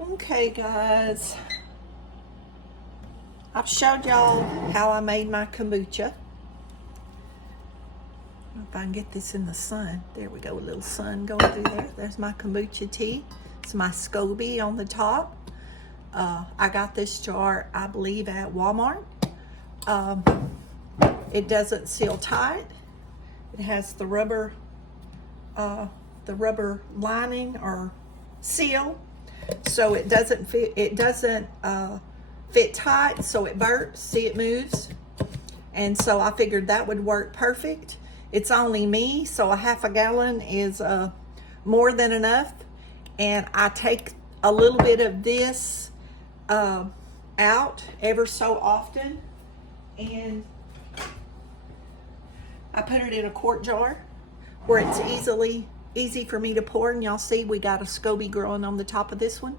Okay, guys, I've showed y'all how I made my kombucha. If I can get this in the sun. There we go, a little sun going through there. There's my kombucha tea. It's my SCOBY on the top. I got this jar, I believe, at Walmart. It doesn't seal tight. It has the rubber lining or seal, so it doesn't fit. It doesn't fit tight, so it burps. See, it moves, and so I figured that would work perfect. It's only me, so a half a gallon is more than enough. And I take a little bit of this out ever so often, and I put it in a quart jar where it's easy for me to pour. And y'all see we got a SCOBY growing on the top of this one.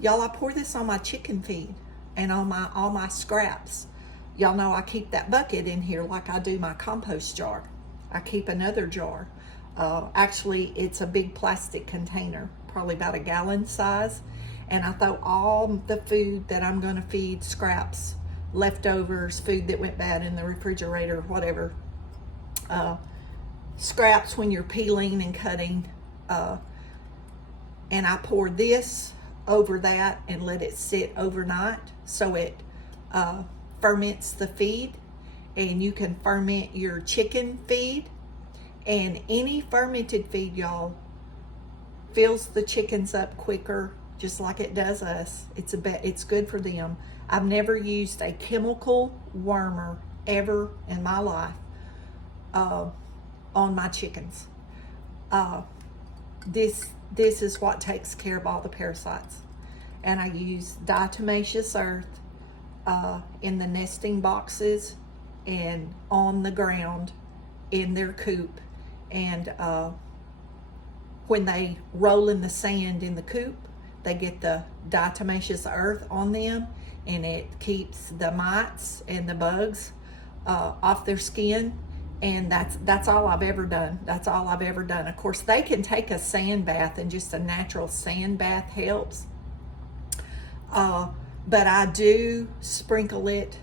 Y'all, I pour this on my chicken feed and on all my scraps. Y'all know I keep that bucket in here like I do my compost jar. I keep another jar. Actually, it's a big plastic container, probably about a gallon size. And I throw all the food that I'm gonna feed, scraps, leftovers, food that went bad in the refrigerator, whatever. Scraps when you're peeling and cutting. And I pour this over that and let it sit overnight so it ferments the feed. And you can ferment your chicken feed, and any fermented feed, y'all, fills the chickens up quicker, just like it does us. It's good for them. I've never used a chemical wormer ever in my life on my chickens. This is what takes care of all the parasites. And I use diatomaceous earth in the nesting boxes and on the ground in their coop. And when they roll in the sand in the coop, they get the diatomaceous earth on them, and it keeps the mites and the bugs off their skin. And that's all I've ever done. That's all I've ever done. Of course, they can take a sand bath, and just a natural sand bath helps. But I do sprinkle it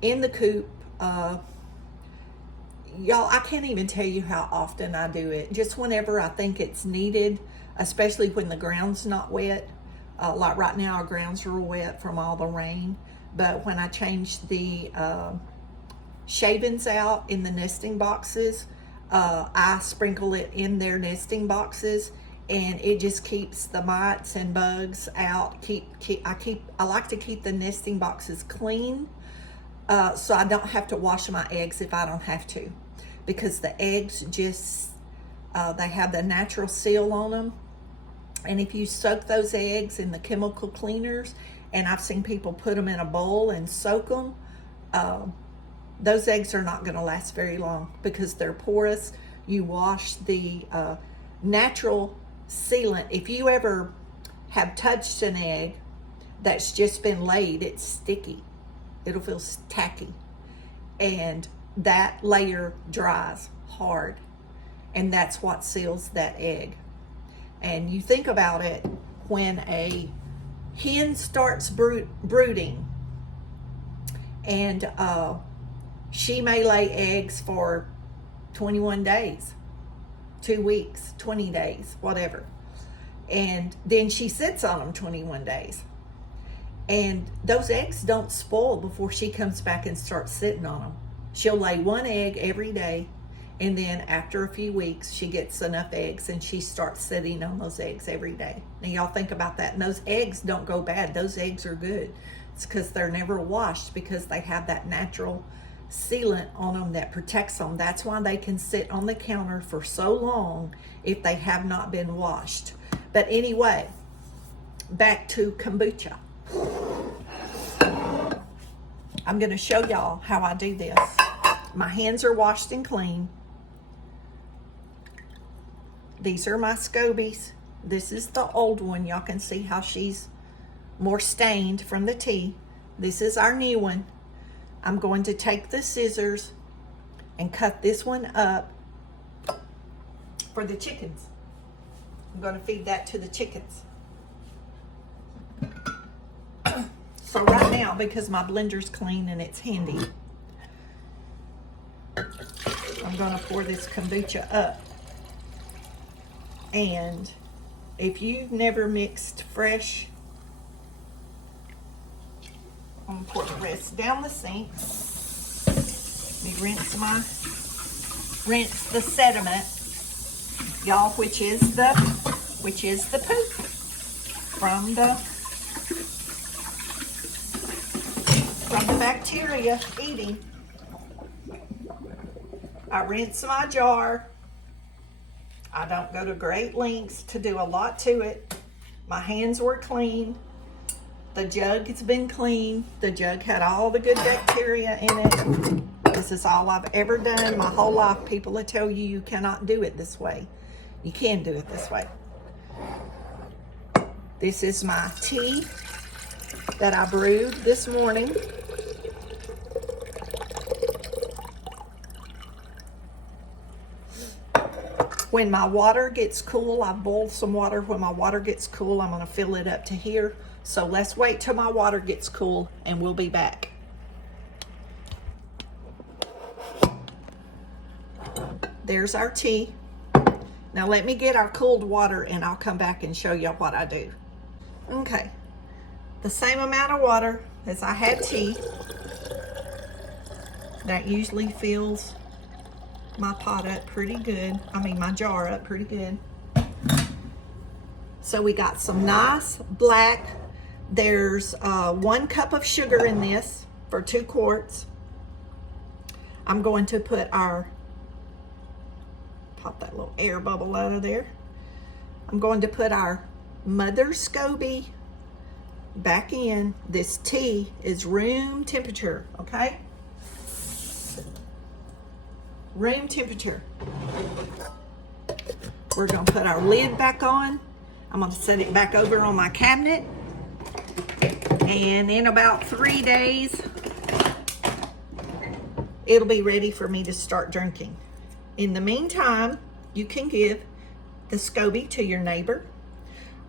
in the coop. Y'all, I can't even tell you how often I do it. Just whenever I think it's needed, especially when the ground's not wet. Like right now, our grounds are wet from all the rain. But when I change the shavings out in the nesting boxes, I sprinkle it in their nesting boxes, and it just keeps the mites and bugs out. I like to keep the nesting boxes clean, so I don't have to wash my eggs if I don't have to, because the eggs just they have the natural seal on them. And if you soak those eggs in the chemical cleaners, and I've seen people put them in a bowl and soak them, those eggs are not going to last very long because they're porous. You wash the natural sealant. If you ever have touched an egg that's just been laid, it's sticky. It'll feel tacky. And that layer dries hard. And that's what seals that egg. And you think about it, when a hen starts brooding, and she may lay eggs for 21 days, 2 weeks, 20 days, whatever. And then she sits on them 21 days. And those eggs don't spoil before she comes back and starts sitting on them. She'll lay one egg every day, and then after a few weeks, she gets enough eggs and she starts sitting on those eggs every day. Now, y'all think about that. And those eggs don't go bad. Those eggs are good. It's because they're never washed, because they have that natural sealant on them that protects them. That's why they can sit on the counter for so long if they have not been washed. But anyway, back to kombucha. I'm going to show y'all how I do this. My hands are washed and clean. These are my SCOBYs. This is the old one. Y'all can see how she's more stained from the tea. This is our new one. I'm going to take the scissors and cut this one up for the chickens. I'm going to feed that to the chickens. So right now, because my blender's clean and it's handy, I'm gonna pour this kombucha up. And if you've never mixed fresh, I'm gonna pour the rest down the sink. Let me rinse the sediment, y'all, which is the poop from the bacteria eating. I rinse my jar. I don't go to great lengths to do a lot to it. My hands were clean. The jug has been clean. The jug had all the good bacteria in it. This is all I've ever done my whole life. People will tell you you cannot do it this way. You can do it this way. This is my tea that I brewed this morning. When my water gets cool, I boil some water. When my water gets cool, I'm gonna fill it up to here. So let's wait till my water gets cool and we'll be back. There's our tea. Now let me get our cooled water and I'll come back and show you what I do. Okay, the same amount of water as I had tea. That usually fills my pot up pretty good. I mean my jar up pretty good. So we got some nice black. There's 1 cup of sugar in this for 2 quarts. I'm going to put pop that little air bubble out of there. I'm going to put our Mother SCOBY back in. This tea is room temperature, okay? Room temperature. We're gonna put our lid back on. I'm gonna set it back over on my cabinet. And in about 3 days, it'll be ready for me to start drinking. In the meantime, you can give the SCOBY to your neighbor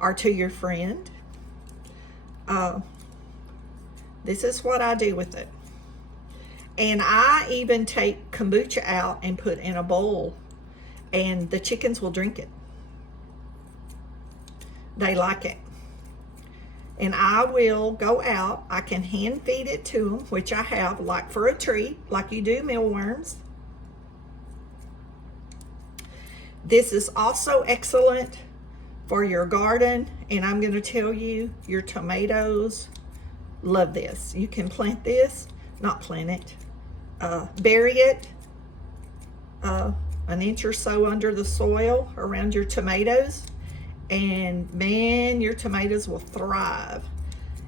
or to your friend. This is what I do with it. And I even take kombucha out and put in a bowl, and the chickens will drink it. They like it. And I will go out, I can hand feed it to them, which I have, like for a treat, like you do mealworms. This is also excellent for your garden, and I'm going to tell you, your tomatoes love this. You can plant this, not plant it, bury it an inch or so under the soil around your tomatoes, and man, your tomatoes will thrive.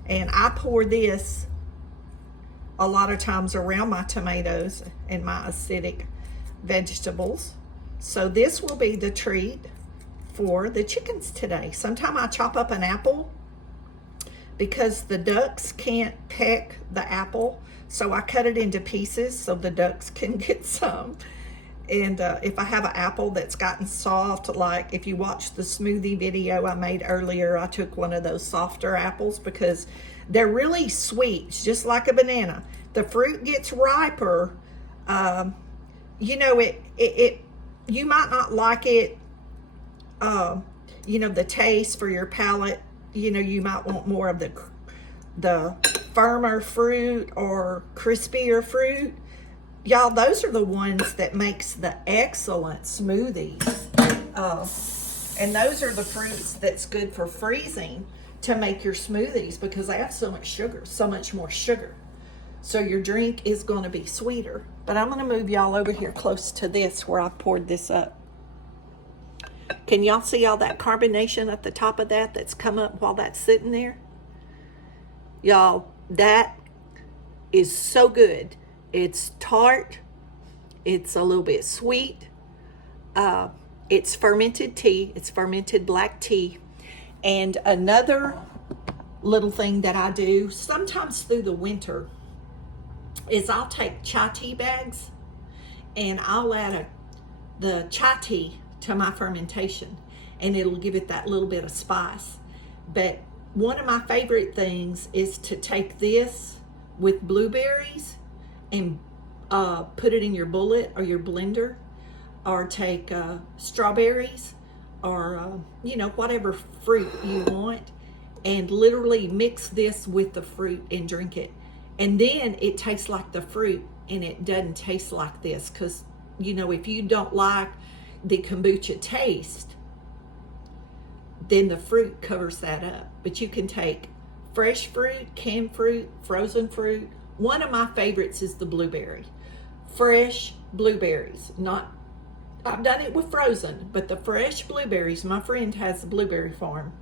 And I pour this a lot of times around my tomatoes and my acidic vegetables. So this will be the treat for the chickens today. Sometime I chop up an apple because the ducks can't peck the apple. So I cut it into pieces so the ducks can get some. And if I have an apple that's gotten soft, like if you watch the smoothie video I made earlier, I took one of those softer apples because they're really sweet, it's just like a banana. The fruit gets riper. You know, you might not like it, you know, the taste for your palate. You know, you might want more of the firmer fruit or crispier fruit. Y'all, those are the ones that makes the excellent smoothies. And those are the fruits that's good for freezing to make your smoothies because they have so much sugar, so much more sugar. So your drink is going to be sweeter. But I'm going to move y'all over here close to this where I poured this up. Can y'all see all that carbonation at the top of that that's come up while that's sitting there? Y'all, that is so good. It's tart. It's a little bit sweet. It's fermented tea. It's fermented black tea. And another little thing that I do sometimes through the winter is I'll take chai tea bags and I'll add the chai tea to my fermentation, and it'll give it that little bit of spice. But One of my favorite things is to take this with blueberries and put it in your bullet or your blender, or take strawberries or whatever fruit you want, and literally mix this with the fruit and drink it. And then it tastes like the fruit and it doesn't taste like this, because if you don't like the kombucha taste, then the fruit covers that up. But you can take fresh fruit, canned fruit, frozen fruit. One of my favorites is the blueberry. Fresh blueberries. I've done it with frozen, but the fresh blueberries, my friend has a blueberry farm,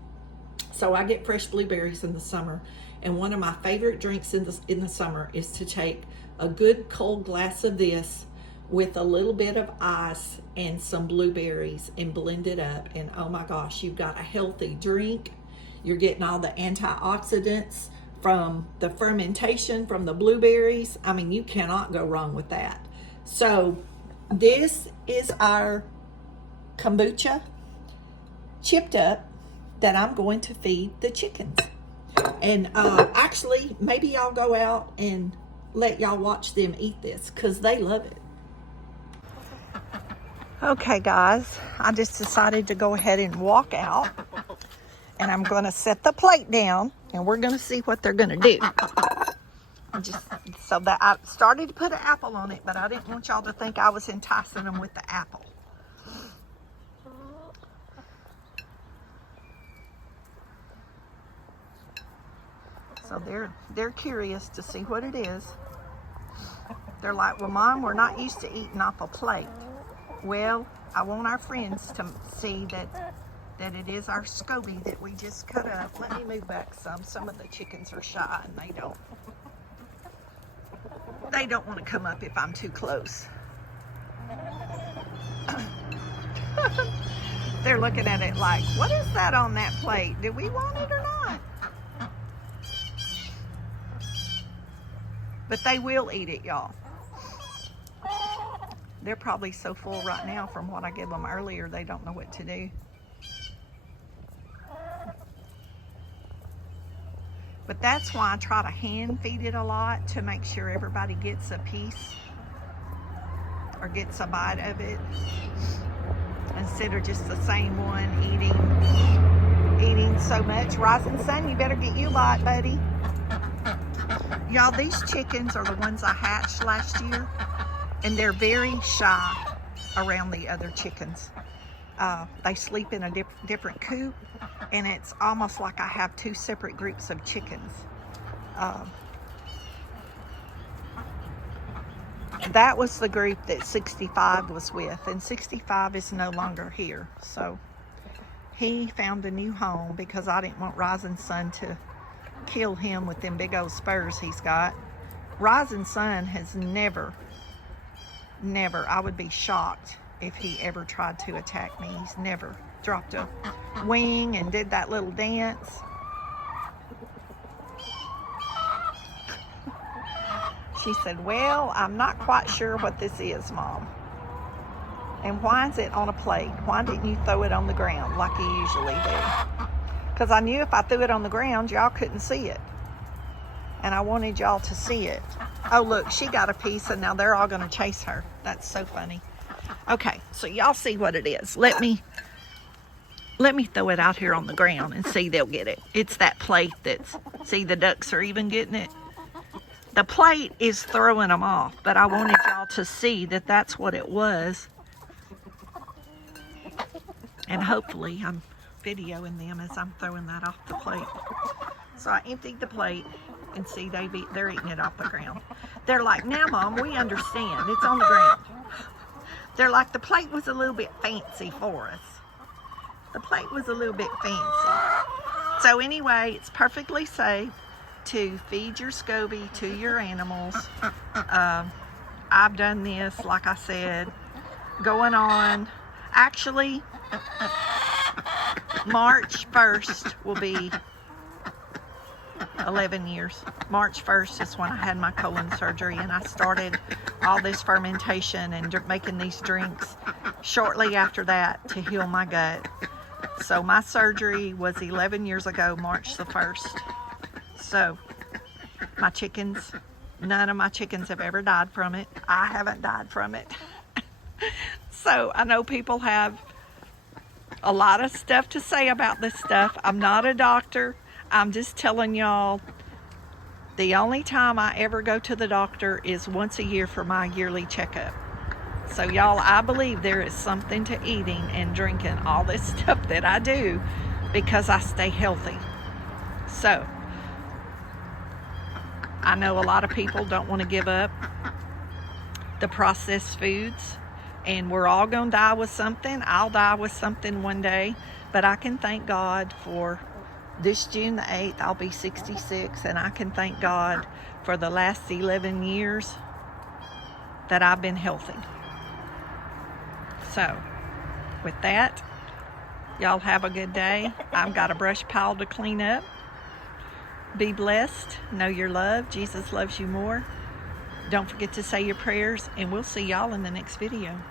so I get fresh blueberries in the summer. And one of my favorite drinks in the summer is to take a good cold glass of this with a little bit of ice and some blueberries and blend it up. And oh my gosh, you've got a healthy drink. You're getting all the antioxidants from the fermentation from the blueberries. I mean, you cannot go wrong with that. So this is our kombucha chipped up that I'm going to feed the chickens. And actually, maybe I'll go out and let y'all watch them eat this, because they love it. Okay guys, I just decided to go ahead and walk out, and I'm going to set the plate down and we're going to see what they're going to do. So that I started to put an apple on it, but I didn't want y'all to think I was enticing them with the apple. So they're curious to see what it is. They're like, well, Mom, we're not used to eating off a plate. Well, I want our friends to see that it is our SCOBY that we just cut up. Let me move back some. Some of the chickens are shy and they don't want to come up if I'm too close. They're looking at it like, what is that on that plate? Do we want it or not? But they will eat it, y'all. They're probably so full right now from what I gave them earlier, they don't know what to do. But that's why I try to hand feed it a lot, to make sure everybody gets a piece or gets a bite of it, instead of just the same one eating so much. Rising Sun, you better get you a bite, buddy. Y'all, these chickens are the ones I hatched last year, and they're very shy around the other chickens. They sleep in a different coop, and it's almost like I have two separate groups of chickens. That was the group that 65 was with, and 65 is no longer here. So he found a new home because I didn't want Rising Sun to kill him with them big old spurs he's got. Rising Sun has never, I would be shocked if he ever tried to attack me. He's never dropped a wing and did that little dance. She said, well, I'm not quite sure what this is, Mom. And why is it on a plate? Why didn't you throw it on the ground like you usually do? Because I knew if I threw it on the ground, y'all couldn't see it. And I wanted y'all to see it. Oh, look, she got a piece, and now they're all going to chase her. That's so funny. Okay, so y'all see what it is. Let me throw it out here on the ground and see they'll get it. It's that plate that's, see, the ducks are even getting it. The plate is throwing them off, but I wanted y'all to see that that's what it was. And hopefully I'm videoing them as I'm throwing that off the plate. So I emptied the plate, and see, they're eating it off the ground. They're like, now Mom, we understand, it's on the ground. They're like, the plate was a little bit fancy for us. The plate was a little bit fancy. So anyway, it's perfectly safe to feed your SCOBY to your animals. I've done this, like I said, going on, actually, March 1st will be 11 years. March 1st is when I had my colon surgery, and I started all this fermentation and making these drinks shortly after that to heal my gut. So my surgery was 11 years ago, March the 1st. So my chickens, none of my chickens have ever died from it. I haven't died from it. So I know people have a lot of stuff to say about this stuff. I'm not a doctor. I'm just telling y'all, the only time I ever go to the doctor is once a year for my yearly checkup. So y'all, I believe there is something to eating and drinking all this stuff that I do because I stay healthy. So I know a lot of people don't want to give up the processed foods, and we're all gonna die with something. I'll die with something one day, but I can thank God for this June the 8th, I'll be 66, and I can thank God for the last 11 years that I've been healthy. So, with that, y'all have a good day. I've got a brush pile to clean up. Be blessed. Know you're loved. Jesus loves you more. Don't forget to say your prayers, and we'll see y'all in the next video.